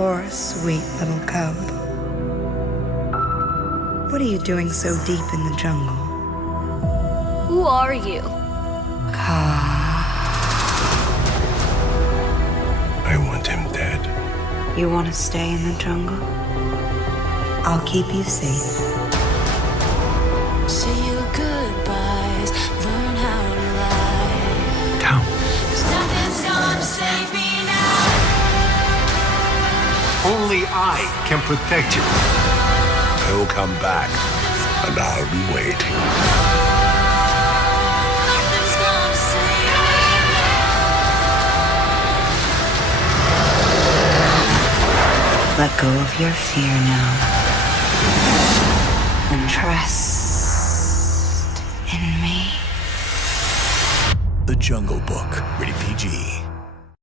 poor, sweet little cub. What are you doing so deep in the jungle? Who are you? I want him dead. You want to stay in the jungle? I'll keep you safe. Say your goodbyes, learn how to lie. Down. 'Cause nothing's gonna save me now. Only I can protect you. He'll come back, and I'll be waiting. Nothing's gonna save me now. Let go of your fear now. And trust in me. The Jungle Book, rated PG.